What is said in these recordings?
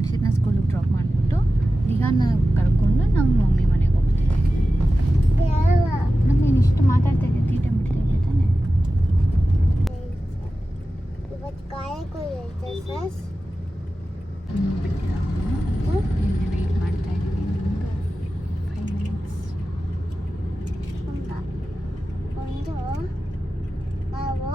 ನಕ್ಷಿತ್ನ ಸ್ಕೂಲಿಗೆ ಡ್ರಾಪ್ ಮಾಡಿಬಿಟ್ಟು ದಿಹಾನ ಕರ್ಕೊಂಡು ನಮ್ಮ ಮಮ್ಮಿ ಮನೆಗೆ ಹೋಗ್ತೀವಿ. ನಮ್ಗೇನು ಇಷ್ಟು ಮಾತಾಡ್ತಾ ಇದ್ದೆ, ತೀಟೆ ಬಿಡ್ತಾ ಇದ್ದೆ ತಾನೆ. ವೆಯ್ಟ್ ಮಾಡ್ತಾ ಇದ್ದೀವಿ. ನಿಮ್ಮದು 5 ಮಿನಿಟ್ಸ್. ನಾವು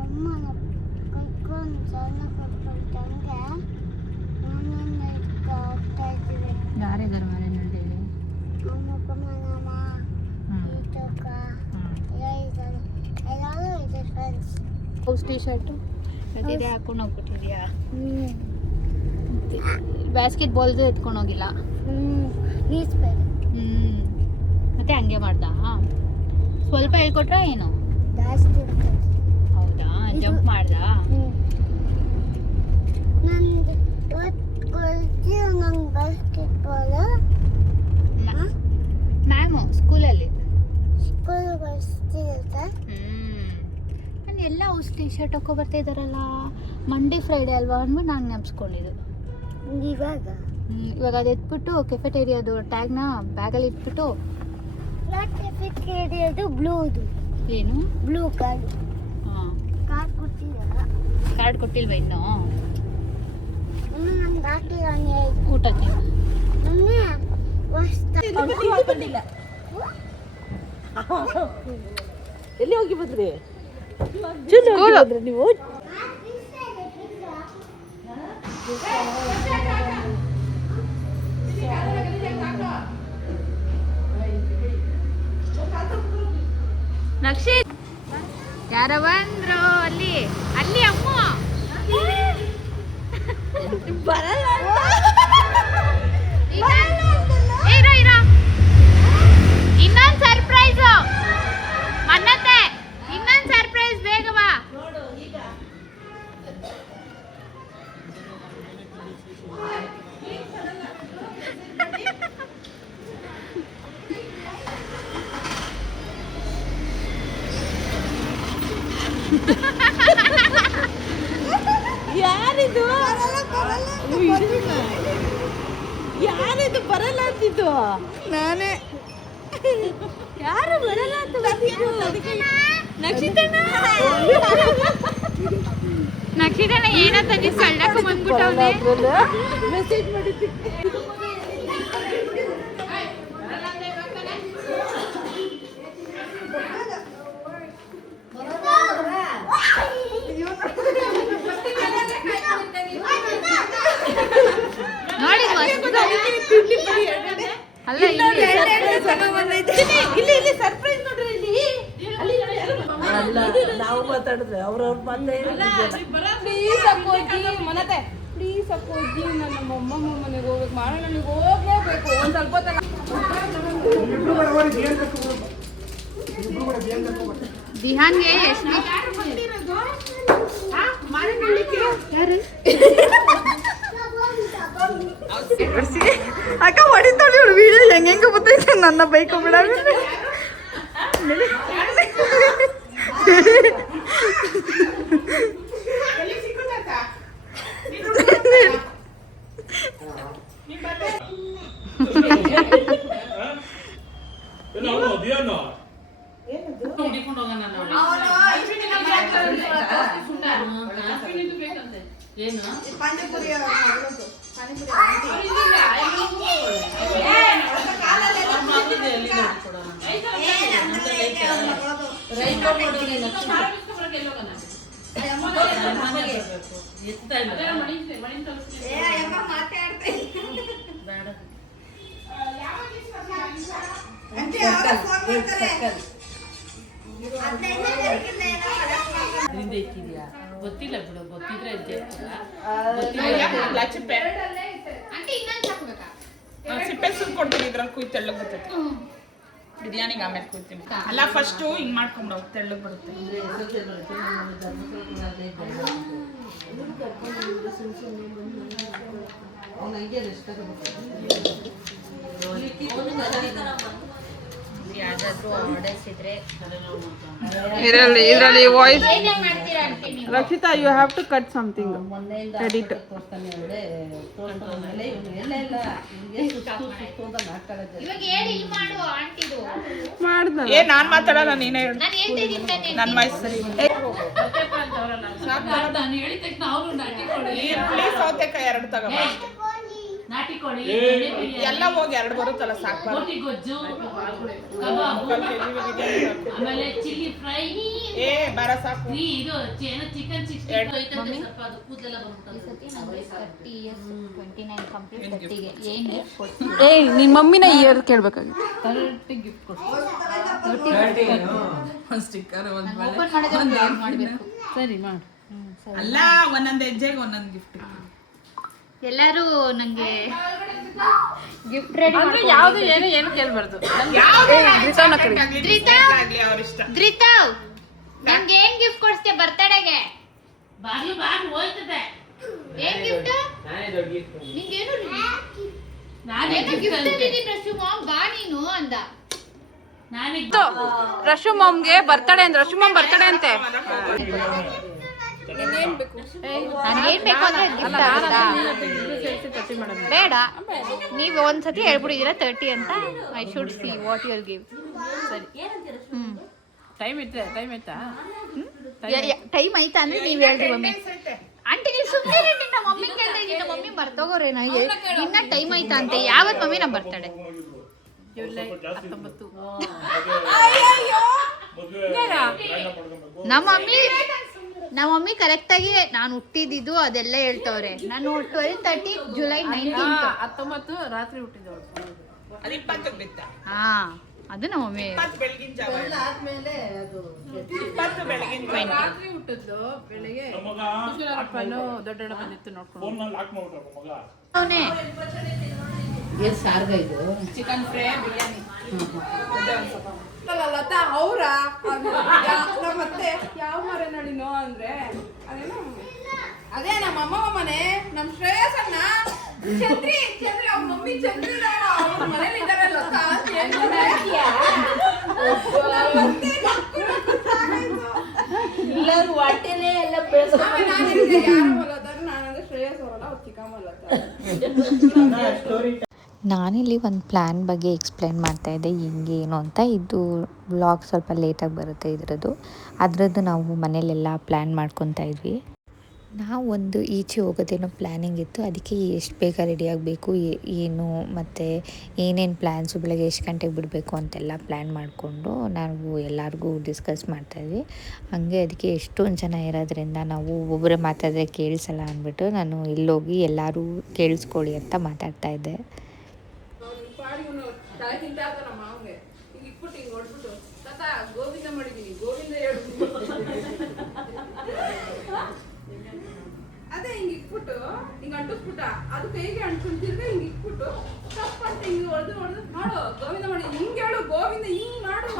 ಅಮ್ಮನ ಕರ್ಕೊಂಡು ಸಣ್ಣ ಕರ್ಕೊಂಡಂಗೆ ಹೋಗ್ತಾ ಇದ್ದೀವಿ. ಯಾರಿದ್ದಾರೆ ಮನೆಯಲ್ಲಿ ಹೇಳಿ? ಅಮ್ಮಕ್ಕ ಮನಮ್ಮ ಈತಕ್ಕ ಇದ್ದಾರೆ, ಎಲ್ಲರೂ ಇದೆ ಫ್ರೆಂಡ್ಸ್. ಹೌಸ್ ಟೀ ಶರ್ಟು ಅದಿದೆ ಹಾಕೊಂಡು ಹೋಗ್ಬಿಟ್ಟಿದ್ಯಾ? ಬ್ಯಾಸ್ಕೆಟ್ ಬಾಲ್ದು ಎತ್ಕೊಂಡು ಹೋಗಿಲ್ಲ. ಮತ್ತೆ ಹಂಗೆ ಮಾಡ್ದ? ಸ್ವಲ್ಪ ಹೇಳ್ಕೊಟ್ರ ಏನು? ಜಾಸ್ತಿ ಹೌದಾ? ಜಂಪ್ ಮಾಡ್ದ? ನಂದು ನಂಗೆ ಬಾಸ್ಕೆಟ್ ಬಾಲ್ ಮ್ಯಾಮು ಸ್ಕೂಲಲ್ಲಿ ಸ್ಕೂಲ್ ಬರ್ತಿರುತ್ತೆ. ನಾನು ಎಲ್ಲ ಹೌಸ್ ಟೀ ಶರ್ಟ್ ಹಾಕೋ ಬರ್ತಾ ಇದ್ದಾರಲ್ಲ, ಮಂಡೇ ಫ್ರೈಡೇ ಅಲ್ವಾ ಅಂದ್ಬಿಟ್ಟು ನಾನು ನೆನಪಿಸ್ಕೊಂಡಿದ್ದು. ಇವಾಗ ಅದು ಎತ್ಬಿಟ್ಟು ಕೆಫೆಟೇರಿಯಾದು ಟ್ಯಾಗ್ನ ಬ್ಯಾಗಲ್ಲಿ ಇಟ್ಬಿಟ್ಟು ಅದು ಬ್ಲೂದು ಏನು ಬ್ಲೂ ಕಾರ್ಡ್ ಹಾಂ ಕಾರ್ಡ್ ಕೊಟ್ಟಿಲ್ಲ. ಕಾರ್ಡ್ ಕೊಟ್ಟಿಲ್ವ ಇನ್ನೂ? ನಂಗೆ ಹಾಕಿಲ್ಲ ಊಟಕ್ಕೆ ಎಲ್ಲಿ ಹೋಗಿ ಬಂದ್ರಿ ನೀವು? ನಕ್ಷಿತ್ ಯಾರ ಬಂದ್ರು? ಅಲ್ಲಿ ಅಲ್ಲಿ ಅಮ್ಮ ಬರಲ್ಲ. ಇನ್ನೊಂದು ಸರ್ಪ್ರೈಸ್ ಮನ್ನತ್ತೆ, ಇನ್ನೊಂದು ಸರ್ಪ್ರೈಸ್ ಬೇಗ ಬಾ. ಯಾರಿದು ಯಾರಿದು ಬರಲ್ಲ ಅಂತಿದ್ದು? ನಾನೇ. ಯಾರು ಬರಲ್ಲ ಅಂತ ನಕ್ಷಿತಣ್ಣ ನಕ್ಷಿತಣ್ಣ ಏನಂತ ನೀವು ಕಳ್ಳಕ್ಕೆ ಬಂದ್ಬಿಟ್ಟವ್ನೆ. ಮೆಸೇಜ್ ಮಾಡಿದ್ದೆ. ನೋಡಿ ಅಲ್ಲ ಇಲ್ಲಿ ಸರ್ಪ್ರೈಸ್ ನೋಡ್ರಿ. ಇಲ್ಲಿ ಅಲ್ಲ ನಾವು ಮಾತಾಡಿದ್ರೆ ಅವ್ರವ್ರ ಬಂದೆ. ಪ್ಲೀಸ್ ಅಪ್ಪೋಜಿ ಮನತೆ, ಪ್ಲೀಸ್ ಅಪ್ಪೋಜಿ ನನ್ನ ಮೊಮ್ಮಮ್ಮ ಮನೆಗೆ ಹೋಗ್ಬೇಕು, ಮಾಡೋಣ, ನನಗೆ ಹೋಗ್ಲೇಬೇಕು ಒಂದು ಸ್ವಲ್ಪ ಹೊತ್ತಲ್ಲ. ದಿಹಾನ್ಗೆ ಎಷ್ಟು ಅಕ್ಕ ಹೊಡಿತಾಳೆ ಇವಳು. ವಿಡಿಯೋ ಹೆಂಗೆ ಗೊತ್ತೈತೆ ನನ್ನ ಬೈಕ್ ಬಿಡ. ಏನು ಗೊತ್ತಿಲ್ಲ ಬಿಡು, ಗೊತ್ತಿದ್ರೆ ಸಿಪ್ಪೆ ಸುಲ್ ಕೊಡ್ತೀನಿ, ಇದ್ರಲ್ಲಿ ಕುಯ್ ತೆಳ್ಳಗ್ ಬರ್ತೈತೆ. ಬಿರಿಯಾನಿಗೆ ಆಮೇಲೆ ಕುಯ್ತೀನಿ. ಅಲ್ಲ ಫಸ್ಟು ಹಿಂಗ್ ಮಾಡ್ಕೊಂಡು ತೆಳ್ಳಗ್ ಬರುತ್ತೆ. ಯಾವ್ದಾದ್ರು ಆರ್ಡರ್ಸ್ ಇದ್ರೆ ಇದರಲ್ಲಿ ವಾಯ್ಸ್ ಏನೇ ಮಾಡ್ತೀರಾ ಅಂತ ನೀವು. Rakshita you have to cut something edit ಇವಾಗ ಹೇಳಿ ಇಲ್ಲಿ ಮಾಡು ಆಂಟಿದು. ಮಾಡ್ದಲ್ಲ ಏ ನಾನ್ ಮಾತಾಡಲ್ಲ ನೀನೇ ಹೇಳು. ನಾನು ಹೇಳ್ತೀನಿ ತಾನೆ. ನನ್ನ ವಾಯ್ಸ್ ಸರಿ ಈರುಳ್ಳಿ ಸೌತೆಕಾಯಿ 2 ತಗೊಂಬ ನಾಟಿ ಕೋಳಿ ಎಲ್ಲ ಹೋಗಿ 2 ಬರುತ್ತಲ್ಲ ಸಾಕು. ಬೋಟಿ ಗೊಜ್ಜು ಕಬಾಬು ಆಮೇಲೆ ಚಿಲ್ಲಿ ಫ್ರೈ ಏ ಬರ ಸಾಕು. ಇದು ಏನೋ ಚಿಕನ್ 60 ಐಟಮ್ ಸ್ವಲ್ಪ ಅದು ಕೂದಲೆಲ್ಲ ಈ ಬಂದ್ಬಿಟ್ಟು ಸತಿ ನನಗೆ 30 years 29 ಕಂಪ್ಲೀಟ್ 30ಗೆ ಏನು ಗಿಫ್ಟ್ ಕೊಡ್ತೀನಿ? ಏಯ್ ನಿನ್ನ ಮಮ್ಮಿನ ಇಯರ್ ಕೇಳ್ಬೇಕಾಗಿತ್ತು ಓಪನ್ ಮಾಡಿದ್ರೆ ಮಾಡಬೇಕು. ಸರಿ ಮಾಡು ಅಲ್ಲ ಒಂದೊಂದು ಹೆಜ್ಜೆಗೆ ಒಂದೊಂದು ಗಿಫ್ಟ್. ಎಲ್ಲರೂ ನಂಗೆ ಗಿಫ್ಟ್ ರೆಡಿ ಅಂದ್ರೆ ಯಾವ್ದು ಏನು ಕೇಳ್ಬಾರ್ದು ಧೃತಾವ್ ನಂಗೆ ಏನ್ ಗಿಫ್ಟ್ ಕೊಡ್ಸ್ತೆ ಬರ್ತಡೆಗೆ? ಬಾಗ್ಲು ಹೋಯ್ತದೆ. ಏನ್ ಗಿಫ್ಟ್? ನಿಂಗೇನು ನಾನೇ ಗಿಫ್ಟ್ ತಂದಿದ್ದೀನಿ ಮಾಮ್ ಬಾ ನೀನು ಅಂದ. ನಾನೇ ರಶು ಮಾಮ್ಗೆ ಬರ್ತಡೆ ಅಂದ್ರೆ ರಶು ಮಾಮ್ ಬರ್ತಡೆ ಅಂತೆ ನನಗೇನ್ ಬೇಕು ಅಂದ್ರೆ gift ಆಗುತ್ತಾ? ಬೇಡ, ನೀವು ಒಂದ್ಸತಿ ಹೇಳ್ಬಿಟ್ಟಿದ್ದೀರಾ 30 ಅಂತ. I should see what you'll give. ಸರಿ ಟೈಮ್ ಐತಾ ಟೈಮ್ ಆಯ್ತಾ ಅಂದ್ರೆ ನೀವ್ ಹೇಳ್ರಿ ಮಮ್ಮಿ. ಆಂಟಿ ನೀವು ಸುಮ್ಮನೆ ನಿನ್ನ ಮಮ್ಮಿ ಕೇಳ್ತಾ ಇದ್ದೀನಿ. ಮಮ್ಮಿ ಬರ್ತೋಗೋರೆ ನನಗೆ ಇನ್ನ ಟೈಮ್ ಆಯ್ತಾ ಅಂತೆ. ಯಾವತ್ ಮಮ್ಮಿ ನಮ್ಮ ಬರ್ತಡೆ? ಜುಲೈ 19. ನಮ್ಮ ಮಮ್ಮಿ ಕರೆಕ್ಟ್ ಆಗಿ ನಾನು ಹುಟ್ಟಿದ್ದು ಅದೆಲ್ಲ ಹೇಳ್ತವ್ರೆ. ನಾನು 30 ಜುಲೈ 19. 19 ರಾತ್ರಿ ಹುಟ್ಟಿದವಳು. ಅದು 20 ಬಿತ್ತ. ಹಾ ಅದು ನಮ್ಮ ಮಮ್ಮಿ 20 ಬೆಳಗಿನ ಜಾವ. 20 ಬೆಳಗಿನ ಜಾವ. ರಾತ್ರಿ ಹುಟ್ಟಿದ್ಲು, ಬೆಳಿಗ್ಗೆ ದೊಡ್ಡ ಬಂದಿತ್ತು ನೋಡ್ಕೊಂಡು. ಅವನೇ ಚಿಕನ್ ಫ್ರೈ ಬಿರಿಯಾನಿ. ಲತಾ ಅವ್ರ ಮತ್ತೆ ಯಾವ ಮರೆ ನಡಿನೋ ಅಂದ್ರೆ ಅದೇನೋ ಅದೇ ನಮ್ಮ ಅಮ್ಮ ಮನೆ ನಮ್ ಶ್ರೇಯಸ್ ಅಣ್ಣ ಚಂದ್ರಿ ಅವ್ರ ಮಮ್ಮಿ ಚಂದ್ರಿ ಅವ್ರ ಮನೇಲಿ ಇದಾರೆ ಲತಾ ಅಂತ ಹೇಳ್ತಾರೆ. ಎಲ್ಲರೂ ಹೊಟ್ಟೆನೇ ಎಲ್ಲ ನಾನಂದ್ರೆ ಶ್ರೇಯಸ್ ಅವರಲ್ಲ ಅವ್ರು ಚಿಕ್ಕಮ್ಮ ಲತಾ. ನಾನಿಲ್ಲಿ ಒಂದು ಪ್ಲ್ಯಾನ್ ಬಗ್ಗೆ ಎಕ್ಸ್ಪ್ಲೇನ್ ಮಾಡ್ತಾಯಿದ್ದೆ ಹಿಂಗೆ ಏನು ಅಂತ. ಇದು ವ್ಲಾಗ್ ಸ್ವಲ್ಪ ಲೇಟಾಗಿ ಬರುತ್ತೆ ಅದರದ್ದು ನಾವು ಮನೇಲೆಲ್ಲ ಪ್ಲ್ಯಾನ್ ಮಾಡ್ಕೊತಾ ಇದ್ವಿ. ನಾವು ಒಂದು ಈಚೆ ಹೋಗೋದೇನೋ ಪ್ಲ್ಯಾನಿಂಗ್ ಇತ್ತು. ಅದಕ್ಕೆ ಎಷ್ಟು ಬೇಗ ರೆಡಿ ಆಗಬೇಕು ಏನು ಮತ್ತು ಏನೇನು ಪ್ಲ್ಯಾನ್ಸು, ಬೆಳಗ್ಗೆ ಎಷ್ಟು ಗಂಟೆಗೆ ಬಿಡಬೇಕು ಅಂತೆಲ್ಲ ಪ್ಲ್ಯಾನ್ ಮಾಡಿಕೊಂಡು ನಾವು ಎಲ್ಲರಿಗೂ ಡಿಸ್ಕಸ್ ಮಾಡ್ತಾಯಿದ್ವಿ. ಹಾಗೆ ಅದಕ್ಕೆ ಎಷ್ಟೊಂದು ಜನ ಇರೋದ್ರಿಂದ ನಾವು ಒಬ್ಬೊಬ್ಬರೇ ಮಾತಾಡಿದ್ರೆ ಕೇಳಿಸಲ್ಲ ಅಂದ್ಬಿಟ್ಟು ನಾನು ಇಲ್ಲೋಗಿ ಎಲ್ಲರೂ ಕೇಳಿಸ್ಕೊಳ್ಳಿ ಅಂತ ಮಾತಾಡ್ತಾಯಿದ್ದೆ. ತಲೆ ತಿಂತಾ ಇದ್ದ ನಮ್ಮ ಮಾವಂಗೆ ಹಿಂಗೆ ಇಟ್ಬಿಟ್ಟು ಹಿಂಗೆ ಹೊಡ್ಬಿಟ್ಟು ತಾತ ಗೋವಿಂದ ಮಾಡಿದೀನಿ ಗೋವಿಂದ ಹೇಳ್ಬಿಟ್ಟು ಅದೇ ಹಿಂಗೆ ಇಟ್ಬಿಟ್ಟು ಹಿಂಗೆ ಅಂಟಿಸ್ಬಿಟ್ಟ ಅದು ಕೈಗೆ ಅಂಟ್ಕೊಂತಿರ್ಗ ಹಿಂಗೆ ಇಟ್ಬಿಟ್ಟು ತಪ್ಪಂತ ಹಿಂಗೆ ಹೊಡೆದು ಮಾಡು ಗೋವಿಂದ ಮಾಡಿ ಹಿಂಗೆ ಹೇಳು ಗೋವಿಂದ ಹಿಂಗೆ ಮಾಡು.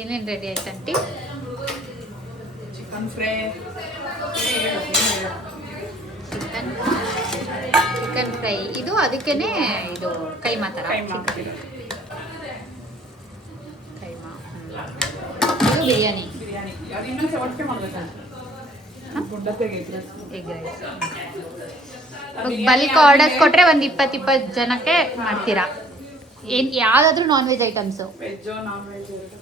ಏನೇನು ರೆಡಿ ಆಯ್ತಂಟಿ? ಚಿಕನ್ ಫ್ರೈ, ಚಿಕನ್ ಫ್ರೈ ಇದು ಅದಕ್ಕೇನೆ ಇದು ಕೈಮಾ ಥರ. ಕೈಮಾ. ಕೈಮಾ ಇದು ಬಿರಿಯಾನಿ. ಅದು ಇನ್ನೊಂದು ಒಟ್ಟಿಗೆ ಮಾಡ್ಬೇಕಂತ. ಗುಡ್ಡ ತೆಗೆದ್ರೆ ಎಗ್ ರೈಸ್. ಬಲ್ಕ್ ಆರ್ಡರ್ಸ್ ಕೊಟ್ರೆ ಒಂದು 20 ಜನಕ್ಕೆ ಮಾಡ್ತೀರಾ? ಏನು ಯಾವುದಾದ್ರೂ non veg items? Veg non veg ಎರಡು.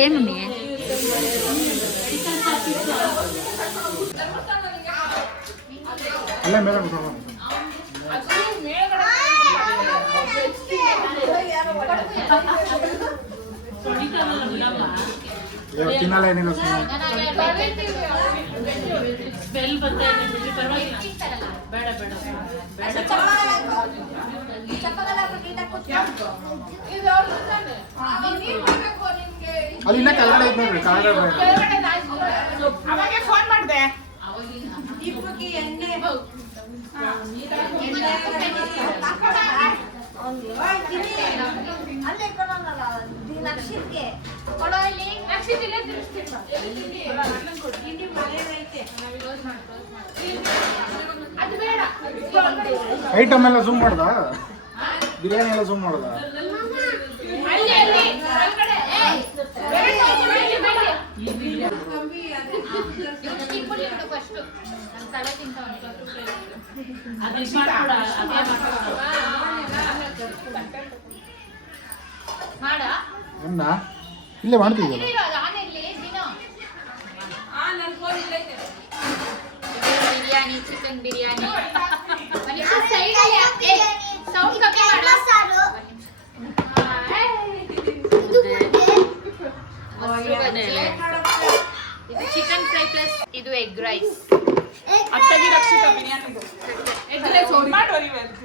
ಏನು ಸ್ಮೆಲ್ ಬರ್ತಾ ಇದೆ ಪರವಾಗಿಲ್ಲ. ಬೇಡ ಅಲ್ಲಿ ಕೆಳಗಡೆ ಐತೆ ಅವಾಗೆ ಫೋನ್ ಮಾಡಿದೆ. ಅಲ್ಲೇ ಕೊಡೋಣಲ್ಲ ದಿನ ಕೊಡೋ ಇಲ್ಲಿ. ಅದು ಬೇಡ. ಐಟಮ್ ಎಲ್ಲ ಸುಮ್ ಮಾಡ್ದ ಬಿರಿಯಾನಿ ಎಲ್ಲ ಸುಮ್ ಮಾಡ್ದ ಅಲ್ಲಿ ಒಳಗಡೆ. ಬೇಡ, ಬೇಡ. ಇವ್ನು ಚಿಕ್ಕುಲಿ ಬಿಡು first. ನಾನ್ ತಲೆ ತಿಂತವ್ನೆ. ಮಾಡ ಅನ್ನ ಇಲ್ಲೇ ಮಾಡ್ತಿದ್ಯಲ್ಲ ಬಿರಿಯಾನಿ, ಚಿಕನ್ ಬಿರಿಯಾನಿ. ಸೌಂಡ್ ಕಮ್ಮಿ ಮಾಡು. ಇದು ಚಿಕನ್ ಫ್ರೈ ಪ್ಲಸ್ ಇದು ಎಗ್ ರೈಸ್. ಅತ್ತಗಿ ರಕ್ಷಿತಾ ಬಿರಿಯಾನಿದು ಮಾಡೋರು ಇವತ್ತು.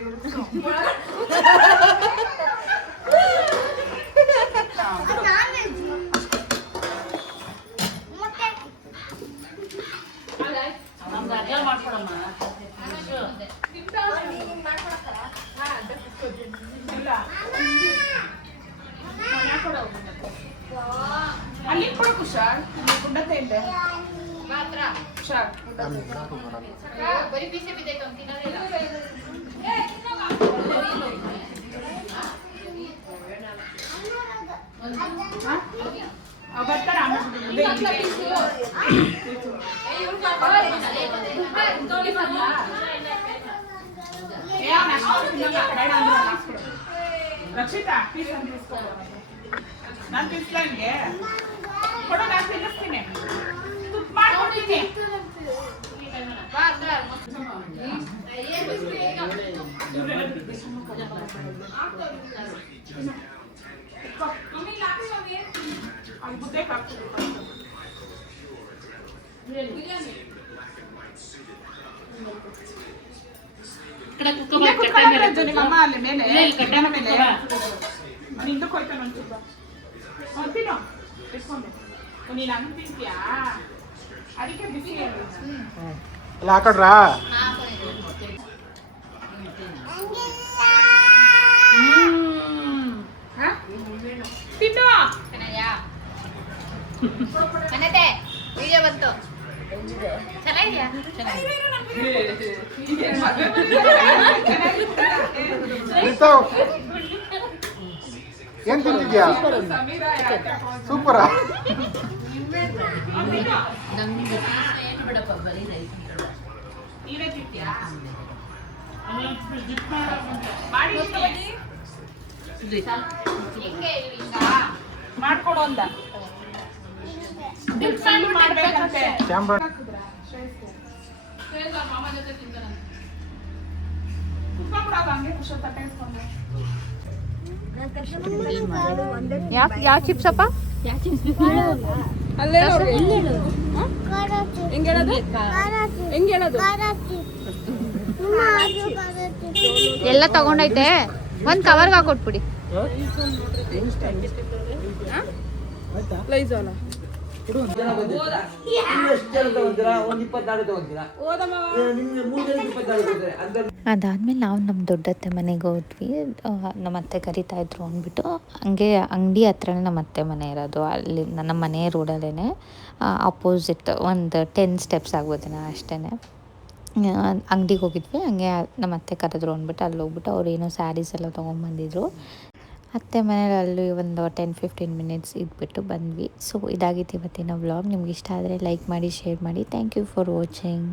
ಅಲ್ಲಿ ಕೊಡು ಕುಶಾಲ್, ಗುಂಡತೆ ಇದೆ ಮಾತ್ರ ಕುಶಾಲ್. ಬರೀ ಬಿಸಿ ಬಿದ್ದೈತೆ ಅವ್ನು ತಿನ್ನೋದಿಲ್ಲ. ಬರ್ತಾರೆ ಆಮೇಲೆ ರಕ್ಷಿತಾ ಪೀಸ್ ಅಂತ ತಿನ್ಸ್ಕೊಡು. ನಾನು ತಿನ್ಸ್ಲಂಗೆ ಕೊಡು, ನಾನು ತಿನ್ನಿಸ್ತೀನಿ. ತುಪ್ಪ ಮಾಡ್ಕೊಡ್ತೀನಿ. ಅಲ್ಲಿ ಮುದ್ದೆ ಹಾಕ್ತೀನಿ. ನಿಮ್ಮಮ್ಮ ಅಲ್ಲಿ ಮೇಲೆ ಕಟ್ಟಡ ಮೇಲೆ ನಿಂದು ಕೊಯ್ತಾನೆ ಒಂಚೂರು. ತಿನ್ನು ಇಟ್ಕೊಂಡು. ನೀನು ಹಂಗೆ ತಿಂತೀಯಾ? ಅದಕ್ಕೆ ಬಿಸಿ ಎಲ್ಲ ಹಾಕಡ್ರಾ ತಿನ್ನು. ಮನೆತೆ ವಿಡಿಯೋ ಬಂತು. ಚೆನ್ನಾಗಿದ್ಯಾ? ಏನ್ ತಿಂತಿದ್ಯಾ? ಸೂಪರಾ? ನೀವೇ ತಿಂತೀಯಾ? ಮಾಡಿ ಮಾಡ್ಕೊಡು ಅಂದ. ಮಾಡ್ಬೇಕಂತೆ. ಕ್ಯಾಮ್ರಾ ಹಂಗೆ ಖುಷಿ ತಟ್ಟೆ ಇಟ್ಕೊಂಡು. ಯಾವ ಚಿಪ್ಸ್ ಅಪ್ಪ? ಅಲ್ಲೇ ನೋಡಿ ಹೆಂಗ್ ಹೇಳೋದು ಹೆಂಗ್ ಹೇಳೋದು ಎಲ್ಲ ತಗೊಂಡೈತೆ. ಒಂದ್ ಕವರ್ಗೆ ಹಾಕೊಟ್ಬಿಡಿ. ಲೈಜಾಲ ಅದಾದಮೇಲೆ ನಾವು ನಮ್ಮ ದೊಡ್ಡತ್ತೆ ಮನೆಗೆ ಹೋದ್ವಿ. ನಮ್ಮ ಅತ್ತೆ ಕರಿತಾ ಇದ್ರು ಅಂದ್ಬಿಟ್ಟು ಹಂಗೆ ಅಂಗಡಿ ಹತ್ರನೇ ನಮ್ಮ ಅತ್ತೆ ಮನೆ ಇರೋದು. ಅಲ್ಲಿ ನಮ್ಮ ಮನೆ ರೋಡಲ್ಲೇ ಅಪೋಸಿಟ್ ಒಂದು 10 ಸ್ಟೆಪ್ಸ್ ಆಗ್ಬೋದೇನೋ ಅಷ್ಟೇ. ಅಂಗಡಿಗೆ ಹೋಗಿದ್ವಿ. ಹಂಗೆ ನಮ್ಮ ಅತ್ತೆ ಕರೆದ್ರು ಅಂದ್ಬಿಟ್ಟು ಅಲ್ಲಿ ಹೋಗ್ಬಿಟ್ಟು ಅವ್ರು ಏನೋ ಸ್ಯಾರೀಸ್ ಎಲ್ಲ ತೊಗೊಂಬಂದಿದ್ರು. ಅತ್ತೆ ಮನೇಲಿ ಅಲ್ಲಿ ಒಂದು 10-15 ಮಿನಿಟ್ಸ್ ಇದ್ಬಿಟ್ಟು ಬಂದ್ವಿ. ಸೊ ಇದಾಗಿತ್ತು ಇವತ್ತಿನ ವ್ಲಾಗ್. ನಿಮ್ಗೆ ಇಷ್ಟ ಆದರೆ ಲೈಕ್ ಮಾಡಿ, ಶೇರ್ ಮಾಡಿ. Thank you for watching.